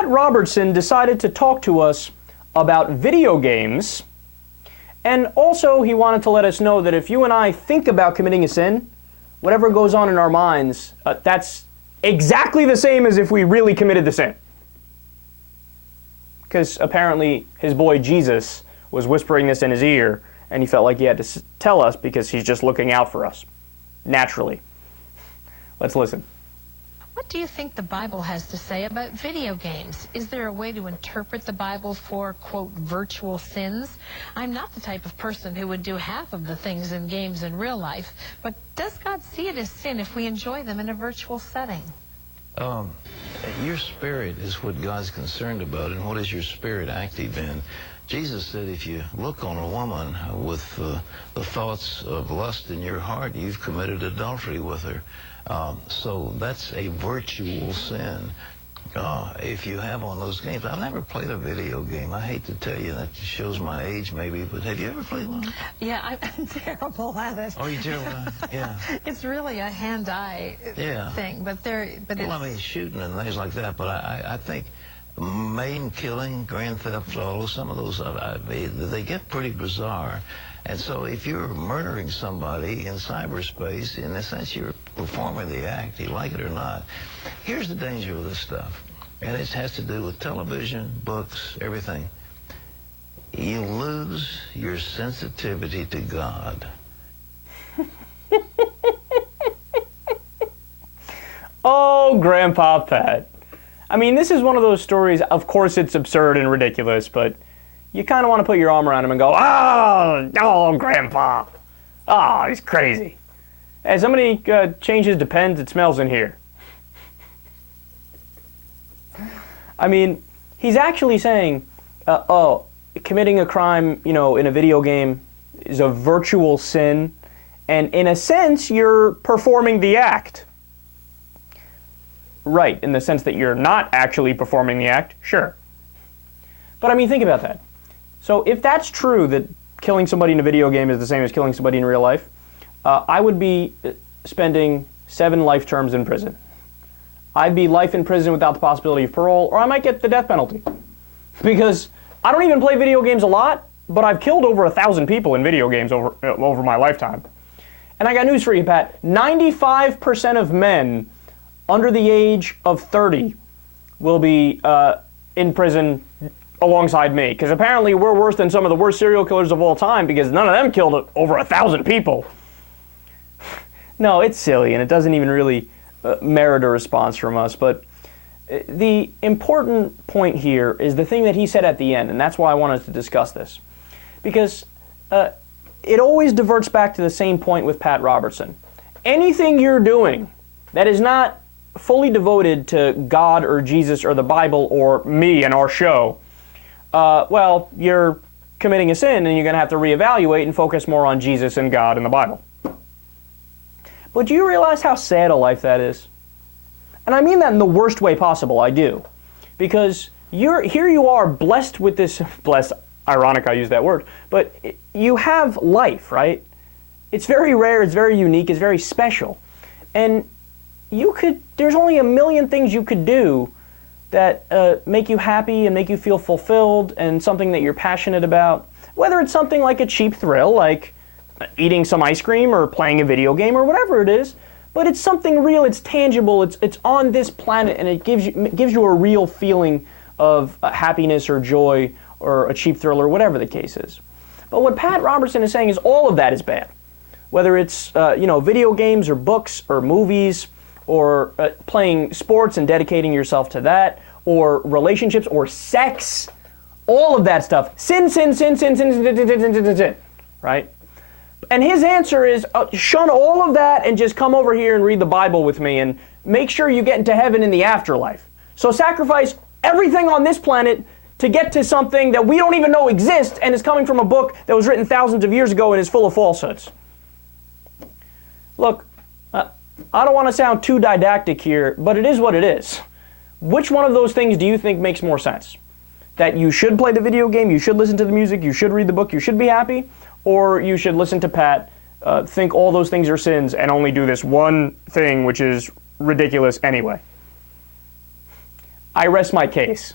Pat Robertson decided to talk to us about video games, and also he wanted to let us know that if you and I think about committing a sin, whatever goes on in our minds, that's exactly the same as if we really committed the sin. Because apparently his boy Jesus was whispering this in his ear, and he felt like he had to tell us because he's just looking out for us, naturally. Let's listen. What do you think the Bible has to say about video games? Is there a way to interpret the Bible for, quote, virtual sins? I'm not the type of person who would do half of the things in games in real life, but does God see it as sin if we enjoy them in a virtual setting? Your spirit is what God's concerned about, and what is your spirit active in? Jesus said if you look on a woman with the thoughts of lust in your heart, you've committed adultery with her. So that's a virtual sin. If you have on those games, I've never played a video game. I hate to tell you, that shows my age maybe, but have you ever played one? Yeah, I'm terrible at it. Oh, you're terrible at it? Yeah. It's really a hand-eye thing, but well, I mean, shooting and things like that, but I think maim killing, grand theft auto, some of those, they get pretty bizarre. And so if you're murdering somebody in cyberspace, in a sense you're performing the act, you like it or not. Here's the danger of this stuff, and it has to do with television, books, everything. You lose your sensitivity to God. Oh, Grandpa Pat. I mean, this is one of those stories, of course it's absurd and ridiculous, but you kind of want to put your arm around him and go, oh, Grandpa. Oh, he's crazy. Hey, somebody change his Depends, it smells in here. I mean, he's actually saying, committing a crime, in a video game is a virtual sin, and in a sense, you're performing the act. Right, in the sense that you're not actually performing the act, sure. But I mean, think about that. So if that's true, that killing somebody in a video game is the same as killing somebody in real life, I would be spending 7 life terms in prison. I'd be life in prison without the possibility of parole, or I might get the death penalty. Because I don't even play video games a lot, but I've killed over 1,000 people in video games over my lifetime. And I got news for you, Pat. 95% of men under the age of 30 will be in prison alongside me, because apparently we're worse than some of the worst serial killers of all time, because none of them killed over 1,000 people. No, it's silly, and it doesn't even really merit a response from us, but the important point here is the thing that he said at the end, and that's why I wanted to discuss this, because it always diverts back to the same point with Pat Robertson. Anything you're doing that is not fully devoted to God or Jesus or the Bible or me and our show, well, you're committing a sin, and you're going to have to reevaluate and focus more on Jesus and God and the Bible. But do you realize how sad a life that is? And I mean that in the worst way possible, I do. Because here you are blessed with this, blessed, ironic I use that word, but you have life, right? It's very rare, it's very unique, it's very special. And there's only a million things you could do that make you happy and make you feel fulfilled and something that you're passionate about. Whether it's something like a cheap thrill, like eating some ice cream or playing a video game or whatever it is, but it's something real, it's tangible, it's on this planet, and it gives you a real feeling of happiness or joy or a cheap thrill or whatever the case is. But what Pat Robertson is saying is all of that is bad. Whether it's video games or books or movies, or playing sports and dedicating yourself to that, or relationships, or sex, all of that stuff. Sin, right? And his answer is, shun all of that and just come over here and read the Bible with me and make sure you get into heaven in the afterlife. So sacrifice everything on this planet to get to something that we don't even know exists and is coming from a book that was written thousands of years ago and is full of falsehoods. Look, I don't want to sound too didactic here, but it is what it is. Which one of those things do you think makes more sense? That you should play the video game, you should listen to the music, you should read the book, you should be happy? Or you should listen to Pat, think all those things are sins, and only do this one thing, which is ridiculous anyway? I rest my case.